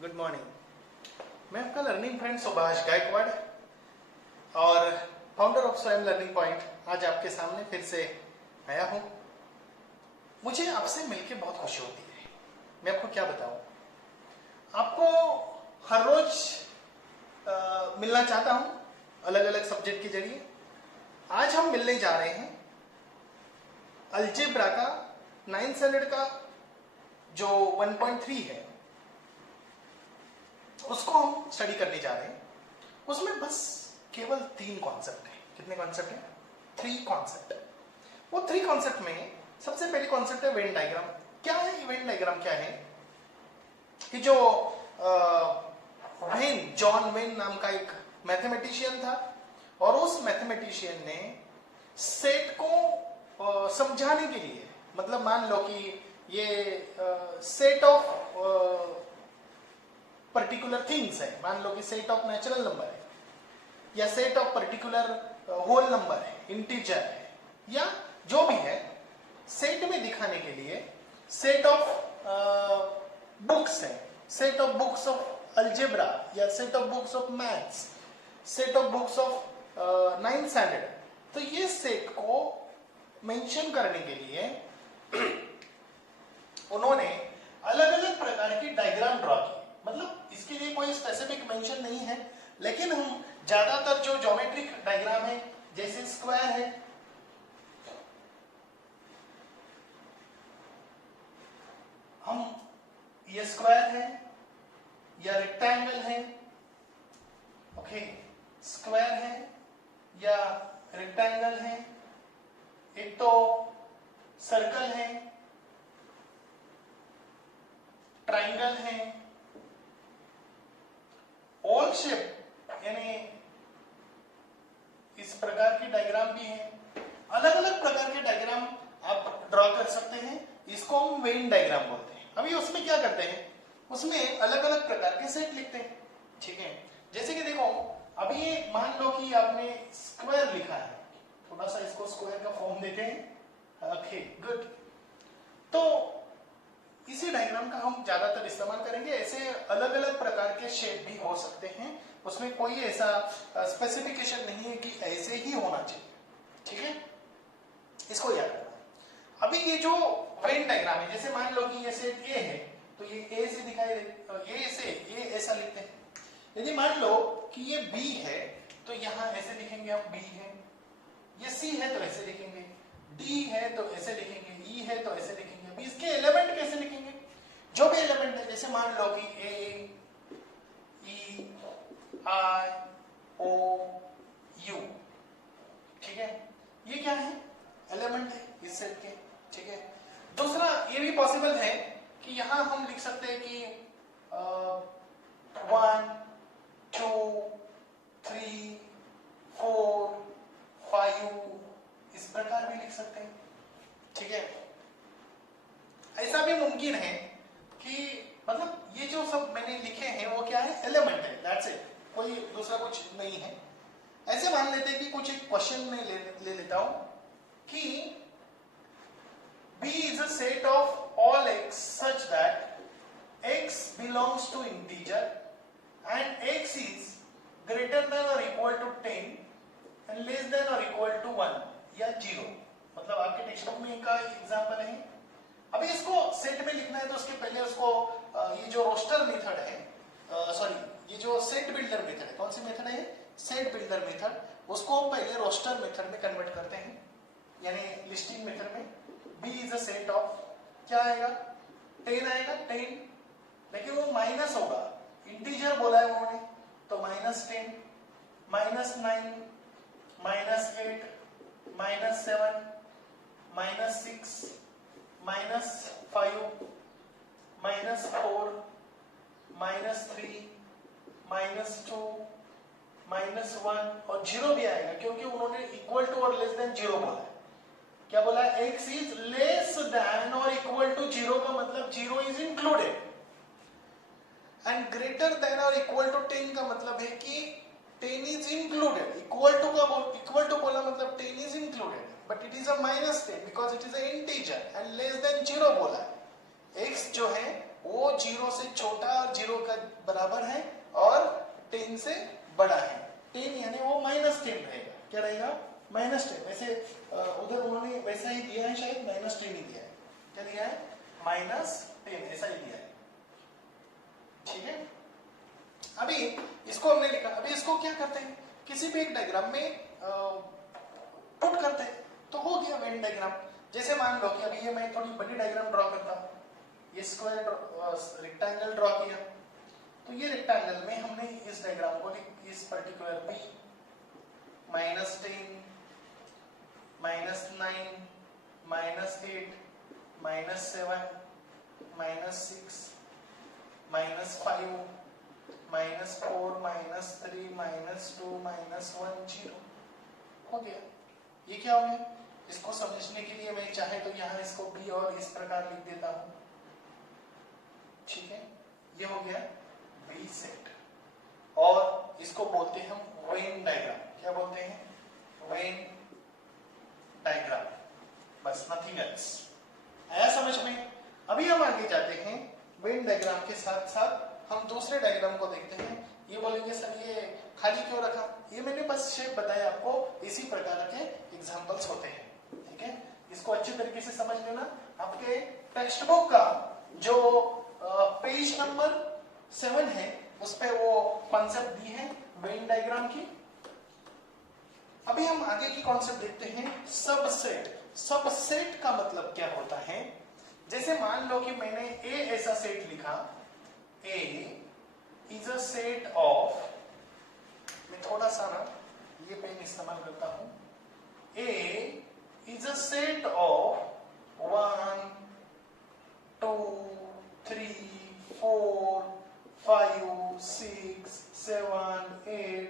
Good morning. मैं आपका learning friend Subhash Gaekwad और फाउंडर ऑफ स्वयं लर्निंग पॉइंट आज आपके सामने फिर से आया हूं। मुझे आपसे मिलकर बहुत खुशी होती है। मैं आपको क्या बताऊं, आपको हर रोज मिलना चाहता हूं अलग अलग सब्जेक्ट के जरिए। आज हम मिलने जा रहे हैं अलजेब्रा का 9th स्टैंडर्ड का जो 1.3 है उसको हम स्टडी करने जा रहे हैं। उसमें बस केवल 3 कॉन्सेप्ट है। कितने कॉन्सेप्ट हैं? 3 कॉन्सेप्ट। वो 3 कॉन्सेप्ट में सबसे पहले कॉन्सेप्ट है वेन डायग्राम। क्या है वेन डायग्राम? क्या है कि जो वेन, जॉन वेन नाम का एक मैथमेटिशियन था और उस मैथमेटिशियन ने सेट को समझाने के लिए, मतलब मान लो कि ये सेट ऑफ पर्टिकुलर थिंग्स है, मान लो कि सेट ऑफ नेचुरल नंबर है या set of particular whole number है, इंटीजर है या जो भी है, सेट में दिखाने के लिए सेट ऑफ बुक्स है, set of books of algebra या set of books of maths, set of books of 9th standard. तो ये सेट को मेंशन करने के लिए उन्होंने अलग अलग प्रकार की डायग्राम ड्रॉ की। मतलब इसके लिए कोई स्पेसिफिक मेंशन नहीं है, लेकिन हम ज्यादातर जो ज्योमेट्रिक डायग्राम है, जैसे स्क्वायर है, हम ये स्क्वायर है या रेक्टेंगल है, ओके, स्क्वायर है या रेक्टेंगल है, एक तो सर्कल है, ट्राइंगल है, ओवल शेप यानी इस प्रकार की डायग्राम भी है। अलग अलग प्रकार के डायग्राम आप ड्रॉ कर सकते हैं, इसको हम वेन डायग्राम बोलते हैं। अभी उसमें क्या करते हैं, उसमें अलग अलग प्रकार के सेट लिखते हैं, ठीक है। जैसे कि देखो, अभी ये मान लो कि आपने स्क्वायर लिखा है, थोड़ा सा इसको स्क्वायर का फॉर्म देते हैं, ओके गुड। तो इसी डायग्राम का हम ज्यादातर इस्तेमाल करेंगे। ऐसे अलग अलग प्रकार के शेप भी हो सकते हैं, उसमें कोई ऐसा स्पेसिफिकेशन नहीं है कि ऐसे ही होना चाहिए, ठीक है, इसको याद रखना। अभी ये जो वेन डायग्राम है, जैसे मान लो कि ये सेट ए है, तो ये ए से दिखाई दे, ये ऐसा लिखते हैं। यदि मान लो कि ये बी है, तो यहां ऐसे लिखेंगे हम, बी है। ये सी है तो ऐसे लिखेंगे, डी है तो ऐसे लिखेंगे, ई है तो ऐसे लिखेंगे। अभी इसके एलिमेंट कैसे लिखेंगे? जो भी एलिमेंट है, जैसे मान लो कि ए, ई, आई, ओ, यू, ठीक है, ये क्या है? एलिमेंट है इस सेट के, ठीक है। दूसरा ये भी पॉसिबल है कि यहां हम लिख सकते हैं कि 1 2 3 4 5, इस प्रकार भी लिख सकते हैं, ठीक है। ऐसा भी मुमकिन है कि मतलब ये जो सब मैंने लिखे हैं वो क्या है? एलिमेंट है, दैट्स इट, कोई दूसरा कुछ नहीं है। ऐसे मान लेते हैं कि कुछ एक क्वेश्चन में ले लेता हूं कि B is a set of all x such that x belongs to integer and x is greater than or equal to 10 and less than or equal to 1 या 0। मतलब आपके टेक्स्ट बुक में का एग्जांपल है। अभी इसको सेट में लिखना है तो उसके पहले उसको ये जो रोस्टर मेथड है, सॉरी ये जो सेट बिल्डर मेथड है, कौन सी मेथड है? Set builder method. उसको हम पहले रोस्टर मेथड में कन्वर्ट करते हैं, यानी लिस्टिंग मेथड में। B is a set of, क्या आएगा? 10 आएगा, 10, लेकिन वो माइनस होगा, इंटीजर बोला है उन्होंने, तो -10, -9, -8, -7, -6, -5, -4, -3, -2, -1 और 0 भी आएगा, क्योंकि उन्होंने इक्वल टू और लेस देन 0 बोला है। क्या बोला? x इज लेस देन और इक्वल टू 0 का मतलब 0 is included, and greater than और इक्वल टू 10 का मतलब है कि 10 इज इंक्लूडेड। इक्वल टू बोला मतलब 10 is included, but it is a -10 because it is a integer, and less than 0 बोला है। x जो है वो 0 से छोटा और 0 का बराबर है और 10 से बड़ा है। 10 यानी वो -10 रहेगा। क्या रहेगा? -10। वैसे उधर उन्होंने वैसा ही दिया है, शायद -10 ही दिया है। क्या दिया है? -10 ऐसा ही दिया है। ठीक है, अभी इसको हमने लिखा। अभी इसको क्या करते हैं, किसी भी एक डायग्राम में पुट करते हैं तो हो गया वेन डायग्राम। जैसे मान लो कि अभी ये मैं थोड़ी बड़ी डायग्राम ड्रॉ करता हूं, ये स्क्वायर रेक्टेंगल ड्रॉ किया, तो ये रेक्टेंगल में हमने इस डायग्राम को इस पर्टिकुलर b -10 -9 -8 -7 -6 -5 -4 -3 -2 -1 0 हो गया। ये क्या हो गया? इसको समझने के लिए मैं चाहे तो यहाँ इसको b और इस प्रकार लिख देता हूं। ठीक है, ये हो गया बी सेट और इसको बोलते हैं हम वेन डायग्राम। क्या बोलते हैं? वेन डायग्राम, बस, नथिंग एल्स। आया समझ में? अभी हम आगे जाते हैं। वेन डायग्राम के साथ साथ हम दूसरे डायग्राम को देखते हैं। ये बोलेंगे सर ये खाली क्यों रखा? ये मैंने बस शेप बताया आपको, इसी प्रकार के एग्जांपल्स होते हैं। ठीक है, इसको अच्छे तरीके से समझ लेना। आपके टेक्स्ट बुक का जो पेज नंबर 7 है उस पे वो कॉन्सेप्ट दी है वेन डायग्राम की। अभी हम आगे की कॉन्सेप्ट देखते हैं, सबसेट। सबसेट का मतलब क्या होता है? जैसे मान लो कि मैंने ए ऐसा सेट लिखा, ए इज अ सेट ऑफ, मैं थोड़ा सा ना ये पेन इस्तेमाल करता हूं, ए इज अ सेट ऑफ 1 2 3 4 5 6 7 8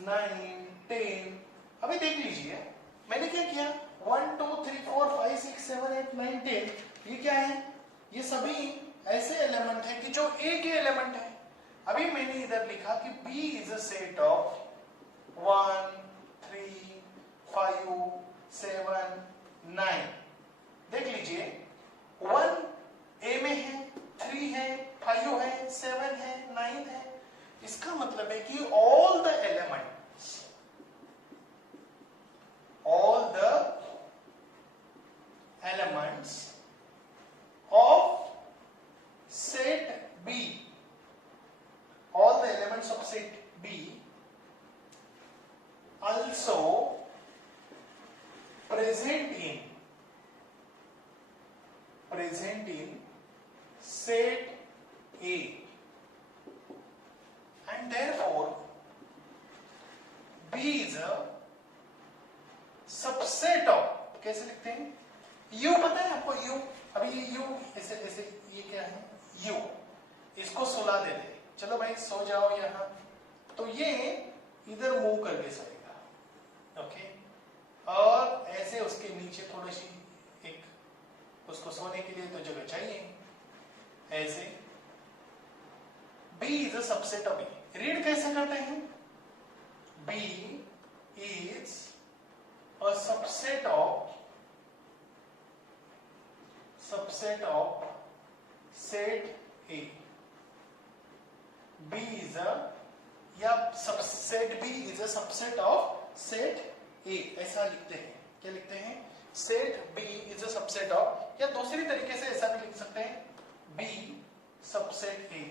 9 10। अभी देख लीजिए मैंने क्या किया, 1 2 3 4 5 6 7 8 9 10, ये क्या है? ये सभी ऐसे एलिमेंट है कि जो ए के एलिमेंट है। अभी मैंने इधर लिखा कि B is a set of 1 3 5 7 9। देख लीजिए 1 ए में है, 3 है, 5 है, 7 है, 9 है। इसका मतलब है कि all the elements of set B, all the elements of set B also present in set A, and therefore B is a subset of, कैसे लिखते हैं? U पता है आपको? U, अभी ये U ऐसे ऐसे, ये क्या है? U, इसको सुला देते। चलो भाई सो जाओ यहाँ, तो ये इधर मूव करके सोएगा। ओके, और ऐसे उसके नीचे थोड़ी सी एक, उसको सोने के लिए तो जगह चाहिए, ऐसे। B is a subset of A। Read कैसे करते हैं? B is a subset of set A। B is a, या subset B is a subset of set A, ऐसा लिखते हैं। क्या लिखते हैं? set B is a subset of, या दूसरी तरीके से ऐसा भी लिख सकते हैं, B subset A,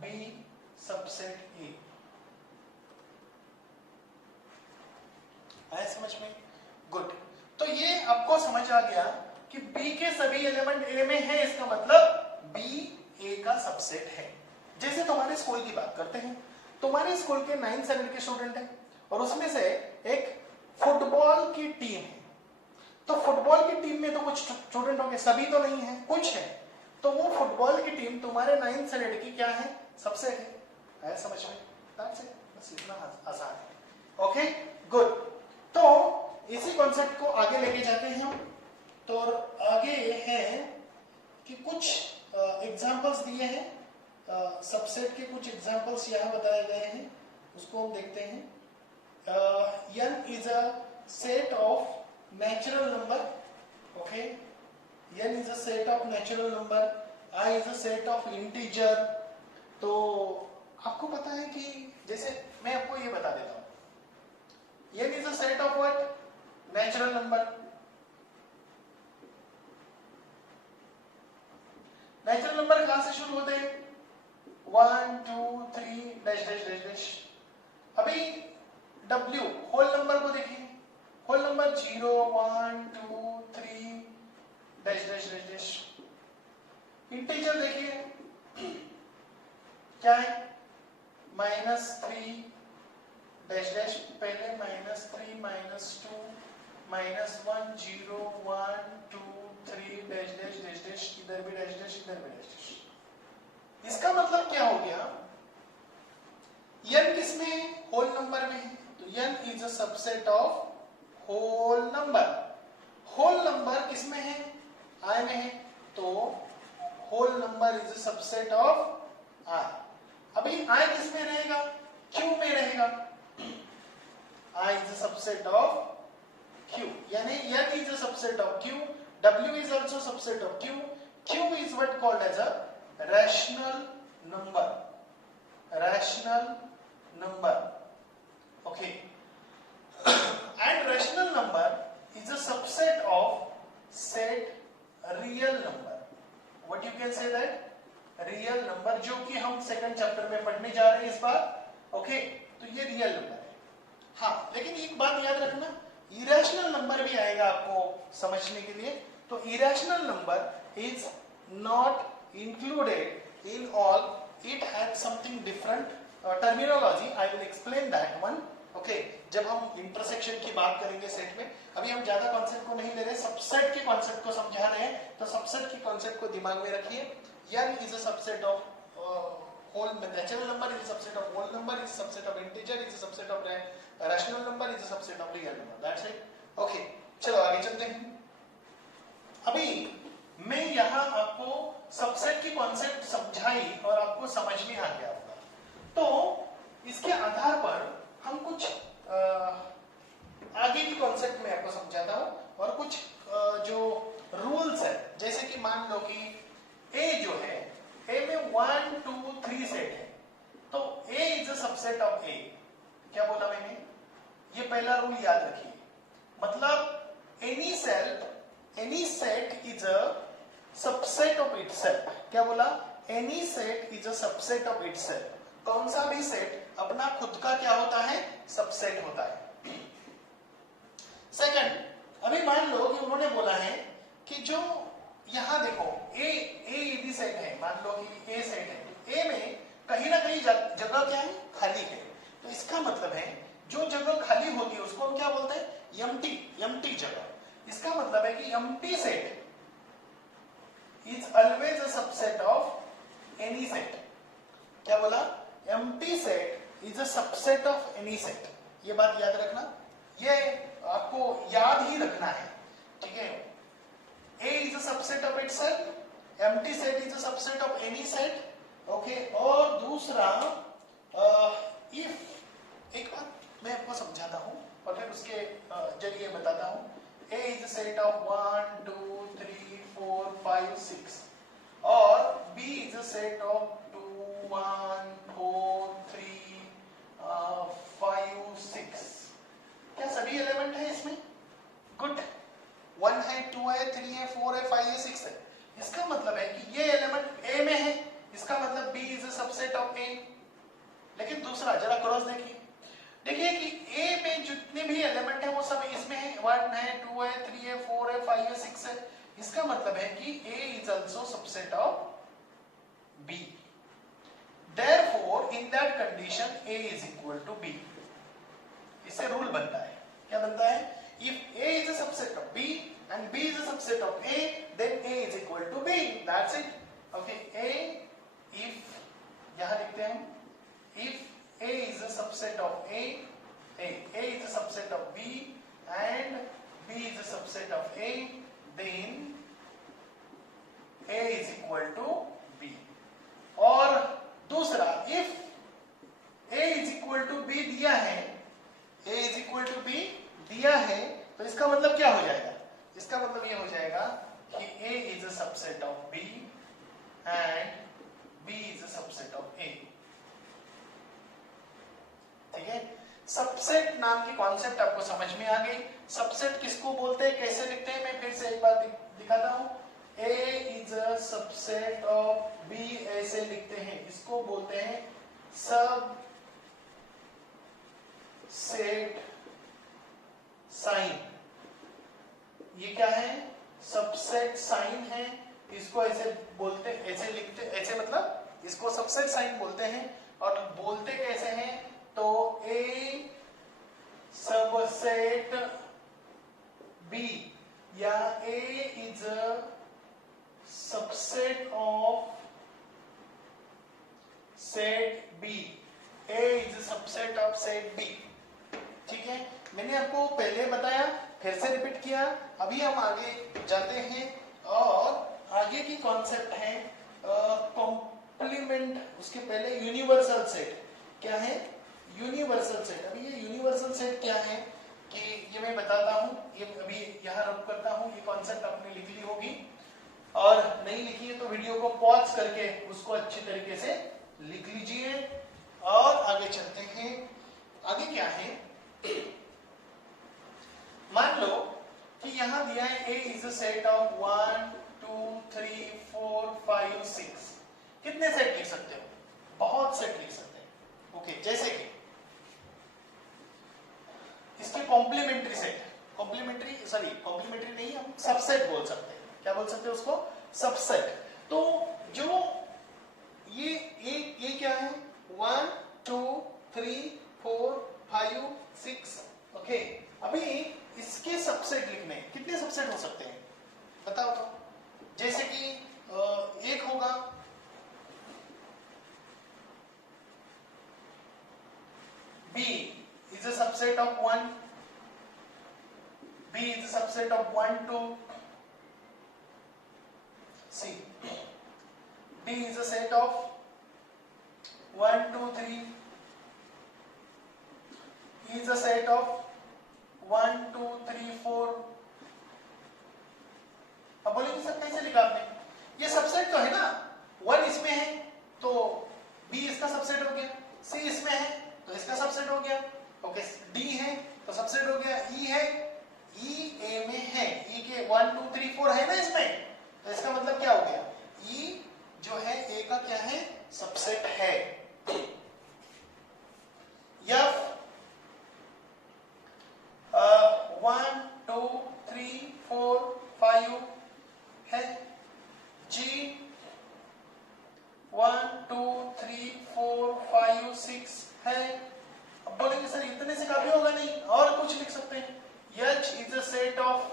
B subset A। आया समझ में? गुड। तो ये आपको समझ आ गया कि B के सभी एलिमेंट A में है, इसका मतलब B A का सबसेट है। जैसे तुम्हारे स्कूल की बात करते हैं, तुम्हारे स्कूल के 9th स्टैंडर्ड के स्टूडेंट हैं और उसमें से एक फुटबॉल की टीम है। तो फुटबॉल की टीम में तो कुछ स्टूडेंट होंगे, सभी तो नहीं है, कुछ है। तो वो फुटबॉल की टीम तुम्हारे 9th स्टैंडर्ड की क्या है? सबसेट है। आया समझ में? बस इतना आसान है। Okay, good. तो इसी कॉन्सेप्ट को आगे लेके जाते हैं हम। तो आगे है कि कुछ एग्जांपल्स दिए हैं, सबसेट के कुछ एग्जांपल्स यहाँ बताए गए हैं, उसको हम देखते हैं। n is a set of natural number. Okay, n is a set of natural number, I is a set of integer। तो आपको पता है कि जैसे मैं आपको ये बता देता हूं, n is a set of what? Natural number। Natural number कहां से शुरू होते हैं? 1 2 3 डैश डैश डैश डैश। अभी w होल नंबर को देखिए, whole number 0 1 2 3 dash dash dash dash. Integer देखिए क्या है? -3 डैश डैश, पहले -3 -2 -1 0 1 2 3 डैश डैश डैश डैश, इधर भी डैश डैश, इधर भी डैश डैश। इसका मतलब क्या हो गया? n किसमें? होल नंबर में। तो n is a subset of whole number. Whole number किसमें है? i में है, तो whole number is a subset of i। अभी i किसमें रहेगा? q में रहेगा। i is a subset of q, यानी n is a subset of q, w is also subset of q, q is what called as a rational number, rational number, okay। And rational number is a subset of set real number। What you can say that real number, जो कि हम second chapter में पढ़ने जा रहे हैं इस बार, okay. तो ये रियल नंबर है। हाँ, लेकिन एक बात याद रखना, इरेशनल नंबर भी आएगा आपको समझने के लिए। तो irrational number is not included in all, it has something different terminology, I will explain that one, okay. जब हम इंटरसेक्शन की बात करेंगे सेट में, अभी हम ज्यादा कॉन्सेप्ट को नहीं ले रहे, सबसेट के कॉन्सेप्ट को समझा रहे हैं। तो सबसेट के कॉन्सेप्ट को दिमाग में रखिए। n is a subset of whole natural number, is a subset of whole number, is a subset of integer, is a subset of rational number, is a subset of real number, that's it, okay। चलो आगे चलते हैं। अभी मैं यहाँ आपको subset की concept समझाई और आपको समझ में आ गया होगा। तो इसके आधार पर हम कुछ आगे की कॉन्सेप्ट में आपको समझाता हूँ, और कुछ जो रूल्स है, जैसे कि मान लो कि a जो है, A में 1 2 3 सेट है, तो A is a subset of A। क्या बोला मैंने? ये पहला रूल याद रखिए, मतलब any set is a subset of itself. क्या बोला? Any set is a subset of itself. कौन सा भी सेट अपना खुद का क्या होता है? सबसेट होता है। सेकंड, अभी मान लो कि उन्होंने बोला है कि जो यहां देखो ए यदि सेट है, मान लो कि ए सेट है, तो ए में कहीं ना कहीं जगह क्या है? खाली है। तो इसका मतलब है जो जगह खाली होती है उसको हम क्या बोलते हैं? एम्प्टी जगह। इसका मतलब है कि empty set is always a subset of any set. क्या बोला? Empty set is a subset of any set. ये बात याद रखना, ये आपको याद ही रखना है, ठीक है। A is a subset of itself, empty set is a subset of any set, okay। और दूसरा if, एक बात मैं आपको समझाता हूँ और फिर उसके जरिए बताता हूँ। A is a set of 1 2 3 4 5 6 और B is a set of 2 1 4 3 5 6। क्या सभी एलिमेंट है इसमें? गुड। 1 है, 2 है, 3 है, 4 है, 5 है, 6 है। इसका मतलब है कि ये एलिमेंट A में है, इसका मतलब B is a subset of A। लेकिन दूसरा जरा क्रॉस देखिए कि A में जितने भी एलिमेंट है वो सब इसमें है। 1 है, 2 है, 3 है, 4 है, 5 है, 6 है। इसका मतलब है कि A is also subset of B। Therefore, in that condition A is equal to B। इससे रूल बनता है, क्या बनता है? If A is a subset of B and B is a subset of A, then A is equal to B. That's it. Okay. If यहाँ लिखते हैं हम, if A is a subset of A is a subset of B and B is a subset of A, then A is equal to B। और दूसरा, if A is equal to B दिया है, A is equal to B दिया है, तो इसका मतलब क्या हो जाएगा? इसका मतलब ये हो जाएगा कि A is a subset of B and B is a subset of A। ठीक है, सबसेट नाम की कॉन्सेप्ट आपको समझ में आ गई। सबसेट किसको बोलते हैं, कैसे लिखते हैं, मैं फिर से एक बार दिखाता हूं। A is a subset of B ऐसे लिखते हैं, इसको बोलते हैं सब सेट साइन। ये क्या है, सबसेट साइन है, इसको ऐसे बोलते, ऐसे लिखते, ऐसे मतलब इसको सबसेट साइन बोलते हैं। और बोलते कैसे हैं, तो A सबसेट B या A is a subset of set B, A is a subset of set B। ठीक है, मैंने आपको पहले बताया, फिर से रिपीट किया। अभी हम आगे जाते हैं और आगे की कॉन्सेप्ट है कॉम्प्लीमेंट। उसके पहले यूनिवर्सल सेट क्या है, यूनिवर्सल सेट। अभी ये यूनिवर्सल सेट क्या है कि ये मैं बताता हूं, ये अभी यहां रुक करता हूं। ये कॉन्सेप्ट आपने लिख ली होगी, और नहीं लिखी है तो वीडियो को पॉज करके उसको अच्छी तरीके से लिख लीजिए और आगे चलते हैं। आगे क्या है, मान लो कि यहां दिया है A is a set of 1 2 3 4 5 6। कितने सेट लिख सकते हो, बहुत सेट लिख सकते हैं। ओके, जैसे कि इसके कॉम्प्लीमेंट्री सेट, कॉम्प्लीमेंट्री नहीं, हम सबसेट बोल सकते हैं। क्या बोल सकते हैं उसको, सबसेट। तो जो ये क्या है, 1 2 3 4 5 6। ओके, अभी इसके सबसेट लिखने, कितने सबसेट हो सकते हैं बताओ तो। जैसे कि एक होगा B is a subset of 1, B is a subset of 1 2, C, B is a set of 1 2 3, E is a set of 1 2 3 4। अब बोलेंगे सर कैसे लिखा आपने, ये सबसेट तो है ना, 1 इसमें है तो B इसका सबसेट हो गया, C इसमें है तो इसका सबसेट हो गया। ओके, D है तो सबसेट हो गया, E है, E A में है, E के 1 2 3 4 है ना इसमें, तो इसका मतलब क्या हो गया, E जो है A का क्या है, सबसेट है। F 1 2 3 4 5 है, G 1 2 3 4 5 6 है। अब बोलेंगे सर इतने से काफी होगा, नहीं और कुछ लिख सकते हैं। H is a set of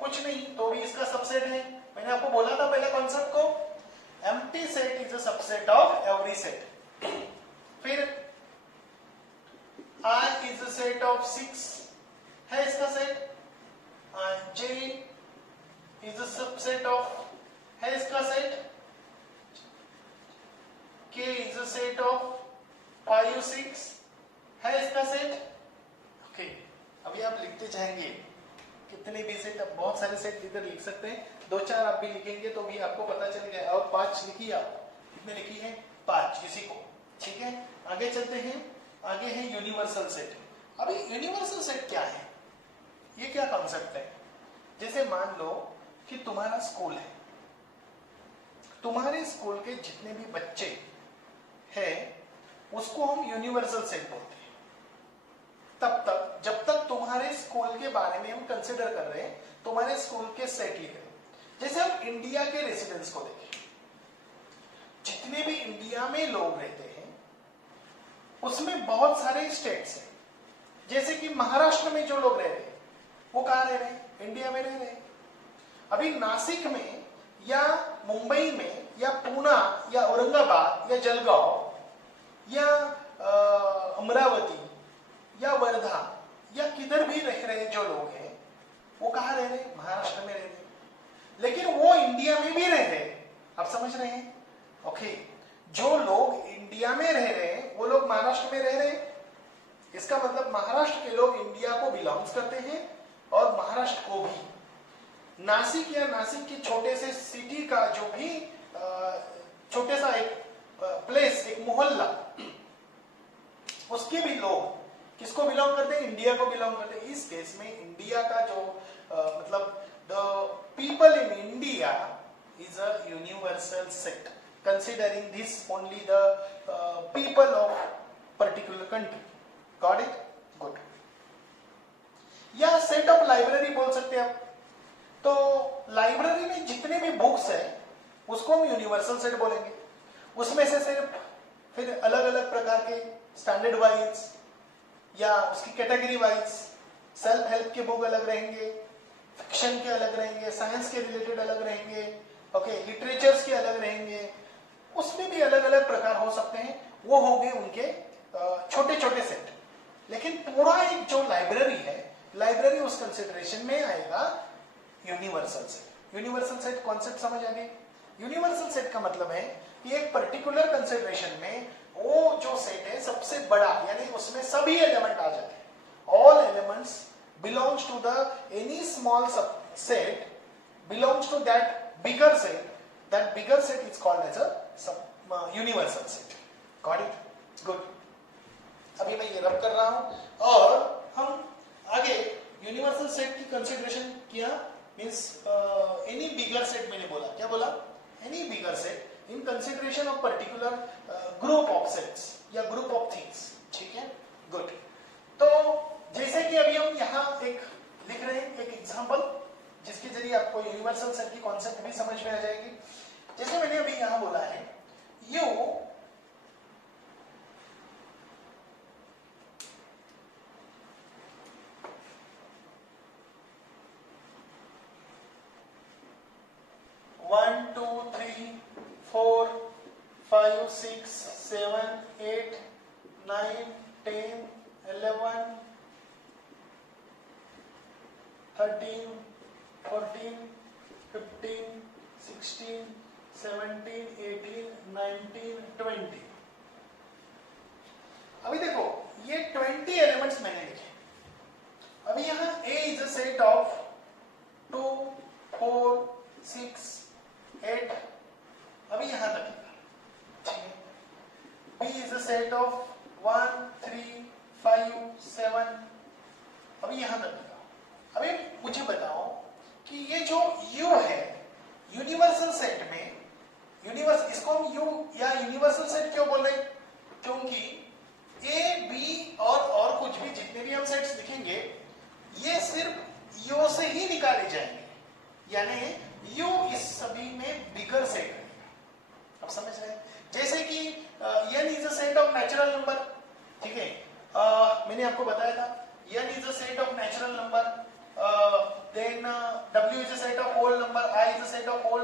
कुछ नहीं तो भी इसका सबसेट है। मैंने आपको बोला था पहले कॉन्सेप्ट को, empty set is a subset of every set. फिर I is a set of 6 है इसका set, J is a subset of है इसका set, K is a set of 5 6 है इसका सेट। ओके, अभी आप लिखते जाएंगे कितने भी सेट, आप बहुत सारे सेट इधर लिख सकते हैं, 2-4 आप भी लिखेंगे तो भी आपको पता चल गया। और 5 लिखिए, आप कितने लिखी है, 5 इसी को। ठीक है, आगे चलते हैं। आगे है यूनिवर्सल सेट। अभी यूनिवर्सल सेट क्या है, ये क्या कॉन्सेप्ट है। जैसे मान लो कि तुम्हारा स्कूल है, तुम्हारे स्कूल के जितने भी बच्चे हैं उसको हम यूनिवर्सल सेट बोलते हैं। तब तक जब तक तुम्हारे स्कूल के बारे में हम कंसिडर कर रहे हैं, तुम्हारे स्कूल के सेट लिख रहे हैं। जैसे हम इंडिया के रेसिडेंट्स को देखें, जितने भी इंडिया में लोग रहते हैं उसमें बहुत सारे स्टेट्स हैं। जैसे कि महाराष्ट्र में जो लोग रह रहे हैं वो कहाँ रह रहे हैं, इंडिया में रह रहे हैं। अभी नासिक में या मुंबई में या पूना या औरंगाबाद या जलगांव या अमरावती या वर्धा या किधर भी रह रहे जो लोग हैं वो कहाँ रह रहे हैं, महाराष्ट्र में रह रहे हैं, लेकिन वो इंडिया में भी रह रहे हैं। आप समझ रहे हैं। ओके, जो लोग इंडिया में रह रहे हैं वो लोग महाराष्ट्र में रह रहे हैं, इसका मतलब महाराष्ट्र के लोग इंडिया को बिलोंग्स करते हैं और महाराष्ट्र को भी। नासिक या नासिक के छोटे से सिटी का जो भी छोटे सा एक प्लेस, एक मोहल्ला, उसके भी लोग किसको बिलोंग करते हैं? इंडिया को बिलोंग करते हैं। इस केस में इंडिया का जो मतलब the people in India is a universal set, considering this only the people of particular country. Got it? Good. या सेट ऑफ लाइब्रेरी बोल सकते हैं आप। तो लाइब्रेरी में जितने भी बुक्स है उसको हम यूनिवर्सल सेट बोलेंगे। उसमें से सिर्फ फिर अलग अलग प्रकार के स्टैंडर्ड वाइज या उसकी कैटेगरी वाइज, सेल्फ हेल्प के बुक अलग रहेंगे, फिक्शन के अलग रहेंगे, साइंस के रिलेटेड अलग रहेंगे, ओके, लिटरेचर्स के अलग रहेंगे, उसमें भी अलग अलग प्रकार हो सकते हैं। वो हो गए उनके छोटे छोटे सेट। लेकिन पूरा एक जो लाइब्रेरी है, लाइब्रेरी उस कंसिडरेशन में आएगा universal set. Universal set concept समझ आ गए? यूनिवर्सल सेट का मतलब है कि एक पर्टिकुलर कंसिडरेशन में वो जो सेट है सबसे बड़ा, यानी उसमें सभी एलिमेंट आ जाते हैं। All elements belongs to the any small set belongs to that bigger set. That bigger set is called as a universal set. Got it? Good. अभी मैं ये रब कर रहा हूं और हम आगे यूनिवर्सल सेट की कंसिडरेशन किया। मीन्स एनी बिगर सेट, मैंने बोला, क्या बोला? Any bigger set in consideration of particular group of sets या ग्रुप ऑफ थिंग्स। ठीक है, गुड। तो जैसे कि अभी हम यहाँ एक लिख रहे हैं, एक एग्जांपल जिसके जरिए आपको यूनिवर्सल सेट की कॉन्सेप्ट भी समझ में आ जाएगी। जैसे मैंने अभी यहाँ बोला है, यू वन टू थ्री 4 5 6 7 8 9 10 11 13 14 15 16 17 18 19 20। अभी देखो ये 20 एलिमेंट्स मैंने लिखे। अभी यहाँ A is a set of 2 4 6 8, अभी यहां तक। B is a set of 1 3 5 7, अभी यहां तक। अभी मुझे बताओ कि ये जो U है यूनिवर्सल सेट में, इसको हम U या यूनिवर्सल सेट क्यों बोल रहे हैं? क्योंकि A B और कुछ भी जितने भी हम सेट्स लिखेंगे ये सिर्फ U से ही निकाले जाएंगे, यानी U इस सभी में बिगर सेट है। अब समझ रहे हैं? जैसे कि n is a set of natural number, ठीक है, मैंने आपको बताया था n is a set of natural number, then w is a set of whole number, i is a set of whole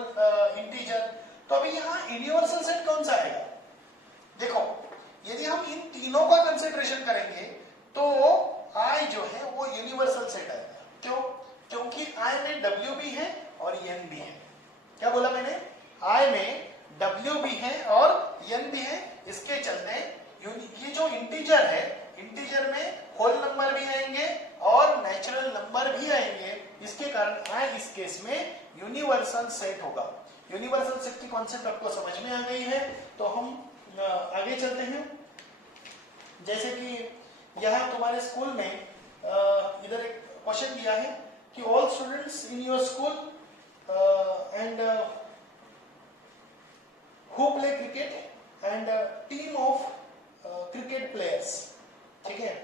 integer. तो अभी यहाँ यूनिवर्सल सेट कौन सा आएगा? देखो, यदि हम इन तीनों का कंसिडरेशन करेंगे तो i जो है वो यूनिवर्सल सेट आएगा। क्यों? क्योंकि i में w भी है और n भी है। क्या बोला मैंने? i में w भी है और n भी है। इसके चलते ये जो इंटीजर है, इंटीजर में होल नंबर भी आएंगे और नेचुरल नंबर भी आएंगे। इसके कारण i इस केस में यूनिवर्सल सेट होगा। यूनिवर्सल सेट की कॉन्सेप्ट आपको समझ में आ गई है, तो हम आगे चलते हैं। जैसे कि यहाँ तुम्हारे स्कूल में इधर एक क्वेश्चन दिया है कि all students in your school and who play cricket and team of cricket players। ठीक है,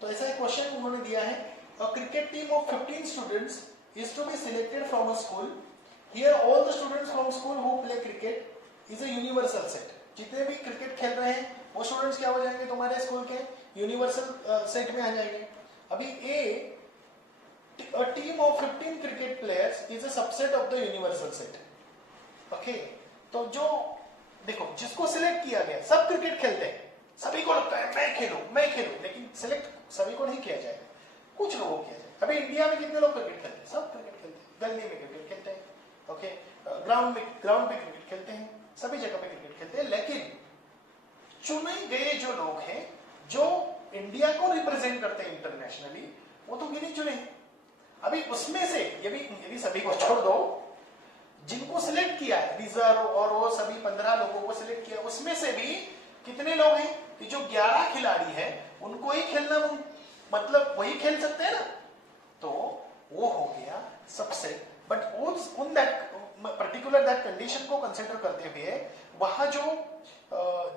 तो ऐसा एक क्वेश्चन उन्होंने दिया है। A cricket team of 15 students is to be selected from a school. Here all the students from school who play cricket is a universal set। जितने भी क्रिकेट खेल रहे हैं वो स्टूडेंट्स क्या हो जाएंगे तुम्हारे स्कूल के? यूनिवर्सल सेट में आ जाएंगे। अभी A team of 15 cricket players is a subset of the universal set। Okay, तो जो देखो जिसको सिलेक्ट किया गया, सब क्रिकेट खेलते हैं, सभी को लगता है मैं खेलूं, लेकिन सिलेक्ट सभी को नहीं किया जाएगा, कुछ लोगों को किया जाएगा। अभी इंडिया में कितने लोग क्रिकेट खेलते हैं? सब क्रिकेट खेलते हैं, गली में क्रिकेट खेलते हैं, ओके, ग्राउंड पे क्रिकेट खेलते हैं, सभी जगह पे क्रिकेट खेलते हैं। लेकिन चुने गए जो लोग हैं जो इंडिया को रिप्रेजेंट करते हैं इंटरनेशनली, वो तो गिने चुने। अभी उसमें से यदि सभी को छोड़ दो, जिनको सिलेक्ट किया है रिजर्व और वो सभी 15 लोगों को सिलेक्ट किया, उसमें से भी कितने लोग हैं कि जो 11 खिलाड़ी हैं उनको ही खेलना, मतलब वही खेल सकते हैं ना, तो वो हो गया सबसेट। बट उन दैट पर्टिकुलर दैट कंडीशन को कंसिडर करते हुए वहां जो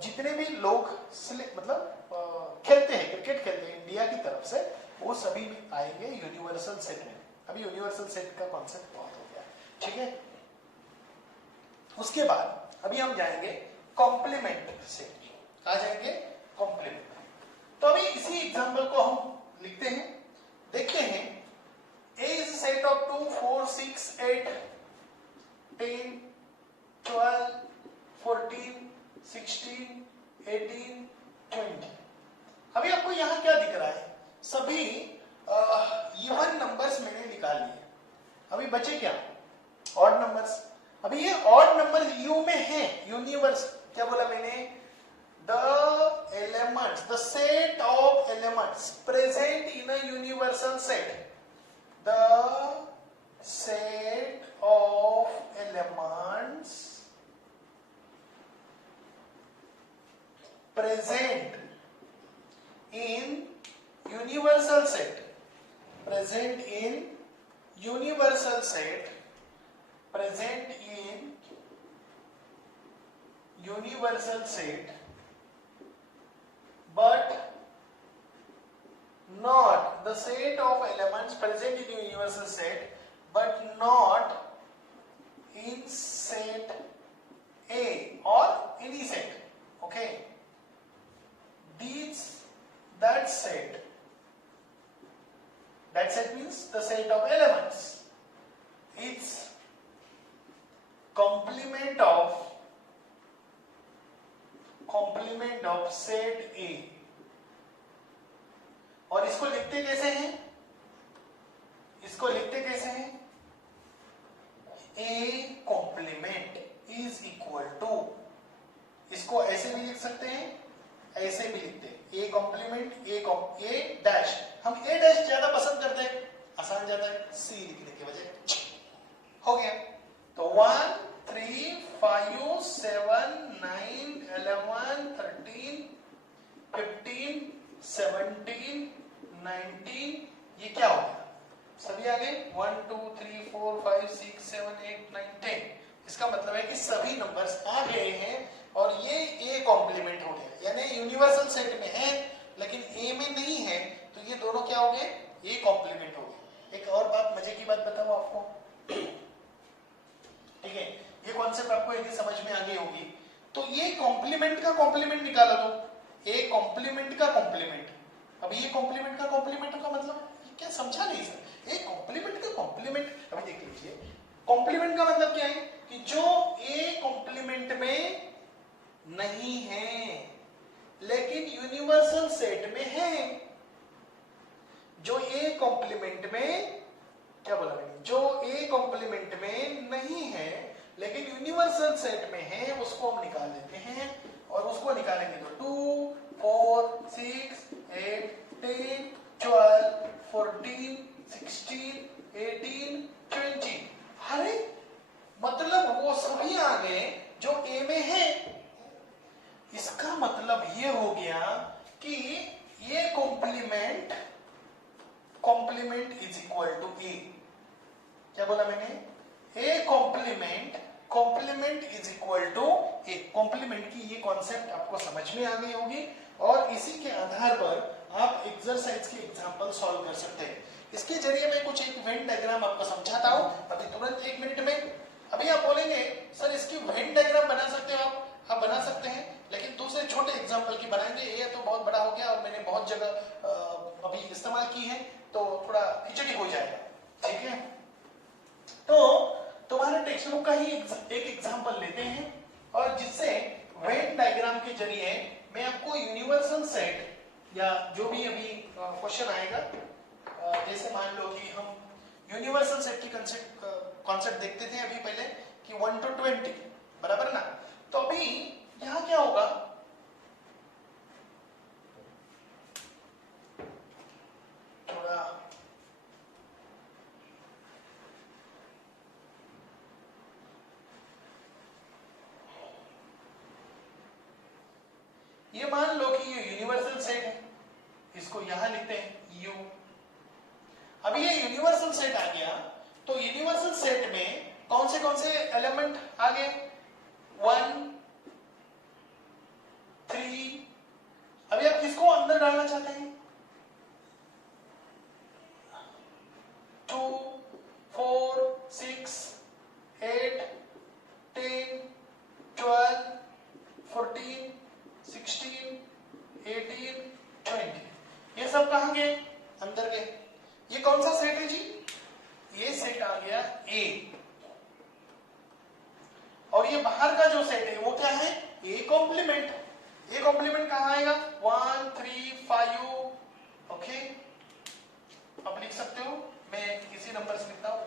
जितने भी लोग मतलब खेलते हैं, क्रिकेट खेलते हैं इंडिया की तरफ से, वो सभी आएंगे यूनिवर्सल सेट में। अभी यूनिवर्सल सेट का कॉन्सेप्ट बहुत हो गया, ठीक है। उसके बाद अभी हम जाएंगे कॉम्प्लीमेंट सेट। कहा जाएंगे? कॉम्प्लीमेंट। तो अभी इसी एग्जांपल को हम लिखते हैं, देखते हैं। A is a set of 2, 4, 6, 8, 10, 12, 14, 16, 18, 20। अभी आपको यहां क्या दिख रहा है? सभी इवन नंबर्स मैंने निकाल लिए। अभी बचे क्या? Odd numbers. अभी ये ऑड नंबर यू में है, यूनिवर्स। क्या बोला मैंने? The elements, the set of elements present in a universal set, the set of elements present in universal set, present in universal set, present in universal set, but not the set of elements present in universal set, but not in set A or any set. Okay, that set means the set of elements. It's complement of set A. और इसको लिखते कैसे हैं? इसको लिखते कैसे हैं? A complement is equal to, इसको ऐसे भी लिख सकते हैं, ऐसे भी लिखते हैं। A कॉम्प्लीमेंट A डैश, हम A डैश ज्यादा पसंद करते हैं, आसान जाता है C लिखने के बजाय। हो गया। तो 1, 3, 5, 7, 9, 11, 13, 15, 17, 19, ये क्या हो गया? सभी आ गए। 1, 2, 3, 4, 5, 6, 7, 8, 9, 10। इसका मतलब है कि सभी नंबर्स आ गए हैं और ये A कॉम्प्लीमेंट हो गया, यानी यूनिवर्सल सेट में है लेकिन A में नहीं है, तो ये दोनों क्या हो गए? A कॉम्प्लीमेंट हो गए। एक और बात, मजे की बात बताऊं आपको, ठीक है, ये कॉन्सेप्ट आपको यदि समझ में आ गई होगी, तो ये कॉम्प्लीमेंट का कॉम्प्लीमेंट निकाला तो A कॉम्प्लीमेंट का कॉम्प्लीमेंट। अब ये कॉम्प्लीमेंट का कॉम्प्लीमेंट का मतलब क्या समझा नहीं सर? ए कॉम्प्लीमेंट का कॉम्प्लीमेंट, अभी देख लीजिए, कॉम्प्लीमेंट का मतलब क्या है कि जो ए कॉम्प्लीमेंट में नहीं है लेकिन यूनिवर्सल सेट में है। जो ए कॉम्प्लीमेंट में, क्या बोला मैंने? जो ए कॉम्प्लीमेंट में नहीं है लेकिन यूनिवर्सल सेट में है, उसको हम निकाल लेते हैं और उसको निकालेंगे तो 2, 4, 6, 8, 10, 12, 14, 16, 18, 20। अरे मतलब वो सभी आ गए जो ए में है। इसका मतलब ये हो गया कि ये complement is equal to A. क्या बोला मैंने? A complement is equal to A. Complement की ये कॉन्सेप्ट आपको समझ में आ गई होगी और इसी के आधार पर आप एक्सरसाइज के एग्जांपल सॉल्व कर सकते हैं। इसके जरिए मैं कुछ एक वेन डायग्राम आपको समझाता हूं अभी तुरंत 1 मिनट में। अभी आप बोलेंगे सर इसकी वेन डायग्राम बना सकते हो आप बना सकते हैं, लेकिन दूसरे छोटे एग्जांपल की बनाएंगे। ये तो बहुत बड़ा हो गया और मैंने बहुत जगह अभी इस्तेमाल की है, तो थोड़ा खिचड़ी हो जाएगा, ठीक है। तो तुम्हारे टेक्स्ट बुक का ही एक एग्जांपल लेते हैं और जिससे वेन डायग्राम के जरिए मैं आपको यूनिवर्सल सेट या जो भी अभी क्वेश्चन आएगा, जैसे मान लो कि हम यूनिवर्सल सेट की कॉन्सेप्ट देखते थे अभी पहले कि 1 to 20, बराबर ना। तो अभी यहां क्या होगा, थोड़ा ये मान लो कि ये यूनिवर्सल सेट है, इसको यहां लिखते हैं U। अब ये यूनिवर्सल सेट आ गया, तो यूनिवर्सल सेट में कौन से एलिमेंट आ गए? 1 3। अभी आप किसको अंदर डालना चाहते हैं? 2 4 6 8 10 12 14 16 18 20। ये सब कहां गए? अंदर गए। ये कौन सा सेट है जी? ये सेट आ गया A। और ये बाहर का जो सेट है वो क्या है? A complement. A कॉम्प्लीमेंट कहां आएगा? 1 3 5। ओके, अब लिख सकते हो, मैं इसी नंबर से लिखता हूं।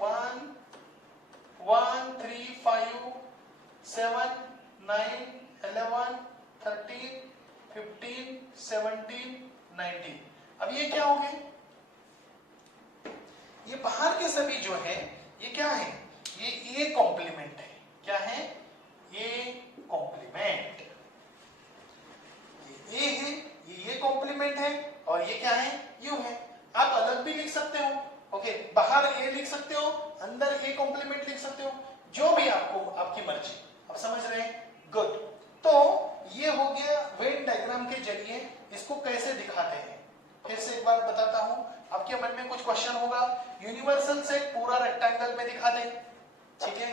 1 3 5 7 9 11 13 15 17 19। अब ये क्या हो गए? ये बाहर के सभी जो है ये क्या है? ये A कॉम्प्लीमेंट है। क्या है? A complement. ये A है, ये कॉम्प्लीमेंट है, और ये क्या है? U है। आप अलग भी लिख सकते हो। ओके, बाहर A लिख सकते हो, अंदर A कॉम्प्लीमेंट लिख सकते हो, जो भी आपको, आपकी मर्जी। आप समझ रहे हैं? गुड। तो ये हो गया वेन डायग्राम के जरिए इसको कैसे दिखाते हैं। फिर से एक बार बताता हूं, आपके मन में कुछ क्वेश्चन होगा। यूनिवर्सल सेट पूरा रेक्टेंगल में दिखा दें, ठीक है।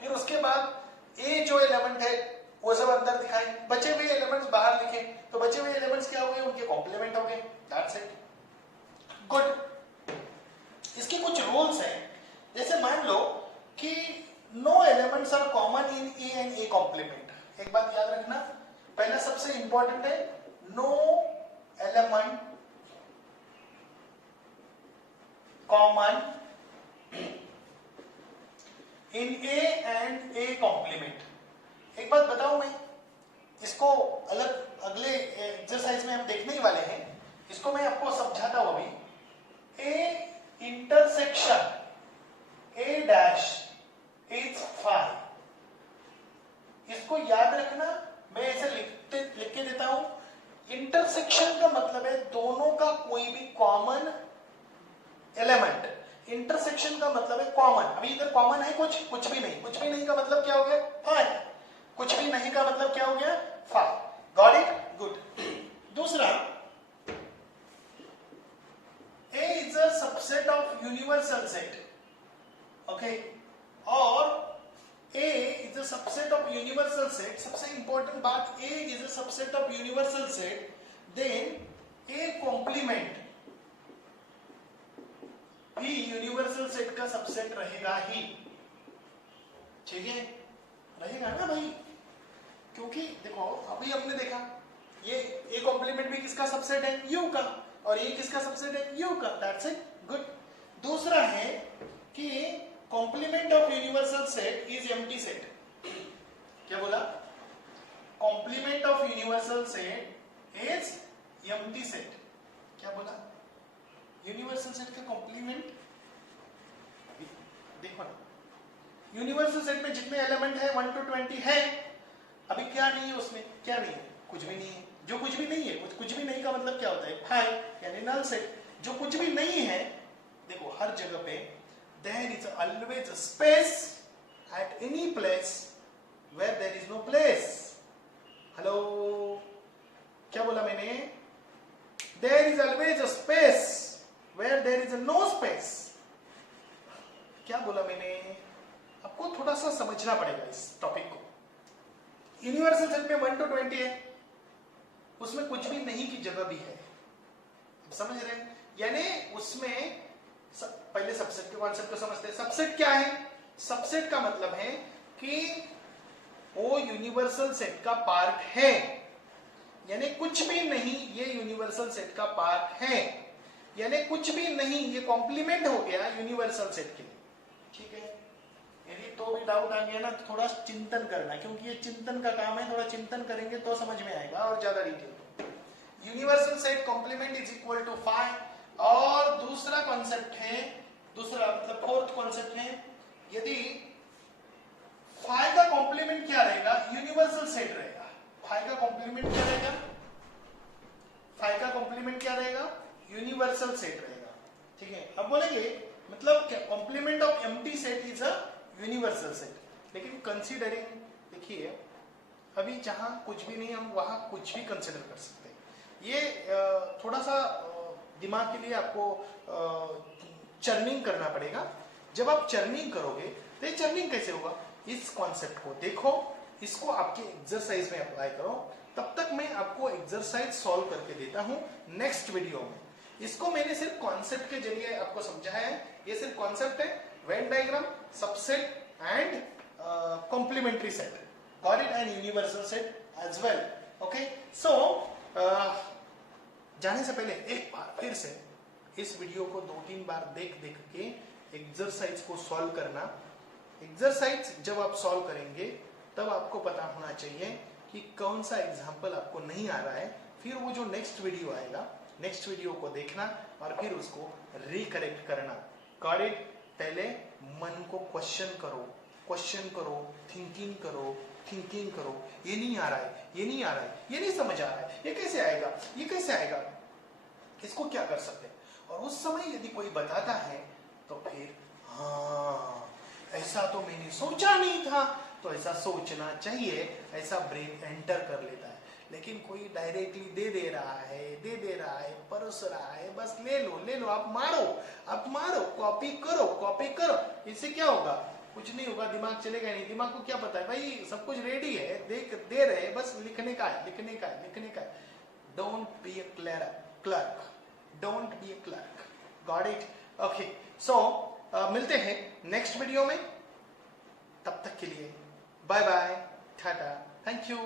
फिर उसके बाद ए जो एलिमेंट है वो सब अंदर दिखाएं, बचे हुए एलिमेंट्स बाहर लिखें। तो बचे हुए एलिमेंट्स क्या हो गए? उनके कॉम्प्लीमेंट हो गए। That's it. गुड। इसके कुछ रूल्स हैं। जैसे मान लो कि no elements are common in A and A complement. एक बात याद रखना, पहला सबसे इंपॉर्टेंट है, no element common in A and A complement. एक बात बताऊं मैं, इसको अलग अगले एक्सरसाइज में हम देखने ही वाले हैं, इसको मैं आपको समझाता हूं अभी। A intersection A dash is 5। इसको याद रखना, मैं ऐसे लिख के देता हूं। इंटरसेक्शन का मतलब है दोनों का कोई भी कॉमन एलिमेंट। इंटरसेक्शन का मतलब है कॉमन। अभी इधर कॉमन है कुछ भी नहीं। कुछ भी नहीं का मतलब क्या हो गया? 5। कुछ भी नहीं का मतलब क्या हो गया? 5। Got it? गुड। दूसरा, A is a subset of universal set. Okay, और A is a subset of universal set. सबसे इंपॉर्टेंट बात, A is a subset of universal set. Then A complement भी यूनिवर्सल सेट का subset रहेगा ही। ठीक है, रहेगा ना भाई, क्योंकि देखो अभी हमने देखा ये ए कॉम्प्लीमेंट भी किसका सबसेट है? यू का। और ये किसका सबसेट है? यू का। That's it. गुड। दूसरा है कि complement of universal set is empty set. क्या बोला? Complement of universal set is empty set. क्या बोला? यूनिवर्सल सेट का कॉम्प्लीमेंट, देखो ना, यूनिवर्सल सेट में जितने एलिमेंट है 1 to 20 है। अभी क्या नहीं है उसमें? क्या नहीं है? कुछ भी नहीं है। जो कुछ भी नहीं है, कुछ भी नहीं का मतलब क्या होता है? 5, यानी नल सेट। जो कुछ भी नहीं है, देखो हर जगह पे there is always a space at any place where there is no place. Hello, क्या बोला मैंने? There is always a space where there is no space। क्या बोला मैंने? आपको थोड़ा सा समझना पड़ेगा इस टॉपिक को। यूनिवर्सल सेट में 1 to 20 है, उसमें कुछ भी नहीं की जगह भी है। समझ रहे हैं? यानी उसमें पहले सबसेट के कॉन्सेप्ट को समझते हैं। सबसेट क्या है? सबसेट का मतलब है कि वो यूनिवर्सल सेट का पार्ट है, यानी कुछ भी नहीं ये यूनिवर्सल सेट का पार्ट है, यानी कुछ भी नहीं ये कॉम्प्लीमेंट हो गया यूनिवर्सल सेट के लिए। ठीक है, यदि तो भी डाउट आ गया ना तो थोड़ा चिंतन करना, क्योंकि ये चिंतन का काम है। थोड़ा चिंतन करेंगे तो समझ में आएगा और ज्यादा detail. Universal set complement is equal to 5। और दूसरा कॉन्सेप्ट है, दूसरा मतलब फोर्थ कॉन्सेप्ट है, यदि 5 का कॉम्प्लीमेंट क्या रहेगा? यूनिवर्सल सेट रहेगा। फाइव का कॉम्प्लीमेंट क्या रहेगा? फाइव का कॉम्प्लीमेंट क्या रहेगा? यूनिवर्सल सेट रहेगा। ठीक है, अब बोलेंगे मतलब complement of empty set is a universal set. लेकिन कंसीडरिंग, देखिए अभी जहां कुछ भी नहीं हम वहां कुछ भी कंसिडर कर सकते हैं। ये थोड़ा सा दिमाग के लिए आपको चर्निंग करना पड़ेगा। जब आप चर्निंग करोगे तो ये चर्निंग कैसे होगा? इस कॉन्सेप्ट को देखो, इसको आपके एक्सरसाइज में अप्लाई करो। तब तक मैं आपको एक्सरसाइज सॉल्व करके देता हूं नेक्स्ट वीडियो में। इसको मैंने सिर्फ कॉन्सेप्ट के जरिए आपको समझाया है। ये सिर्फ कॉन्सेप्ट है, Venn diagram, subset and complementary set, got it, and universal set as well. Okay, so जाने से पहले एक बार फिर से इस वीडियो को 2-3 बार देख के एक्सरसाइज को सॉल्व करना। एक्सरसाइज जब आप सॉल्व करेंगे तब आपको पता होना चाहिए कि कौन सा एग्जाम्पल आपको नहीं आ रहा है। फिर वो जो नेक्स्ट वीडियो आएगा, नेक्स्ट वीडियो को देखना और फिर उसको रिकरेक्ट करना। Got it? पहले मन को क्वेश्चन करो, क्वेश्चन करो, थिंकिंग करो, थिंकिंग करो। ये नहीं आ रहा है, ये नहीं आ रहा है, ये नहीं समझ आ रहा है, ये कैसे आएगा, ये कैसे आएगा, इसको क्या कर सकते हैं? और उस समय यदि कोई बताता है तो फिर हाँ, ऐसा तो मैंने सोचा नहीं था, तो ऐसा सोचना चाहिए, ऐसा ब्रेन एंटर कर लेता है। लेकिन कोई डायरेक्टली दे रहा है, परस रहा है, बस ले लो, आप मारो, कॉपी करो। इससे क्या होगा? कुछ नहीं होगा, दिमाग चलेगा नहीं। दिमाग को क्या पता है भाई, सब कुछ रेडी है, दे रहे हैं, बस लिखने का है। Don't be a clerk, don't be a clerk. Got it? Okay, so मिलते हैं नेक्स्ट वीडियो में। तब तक के लिए bye bye, tata, thank you.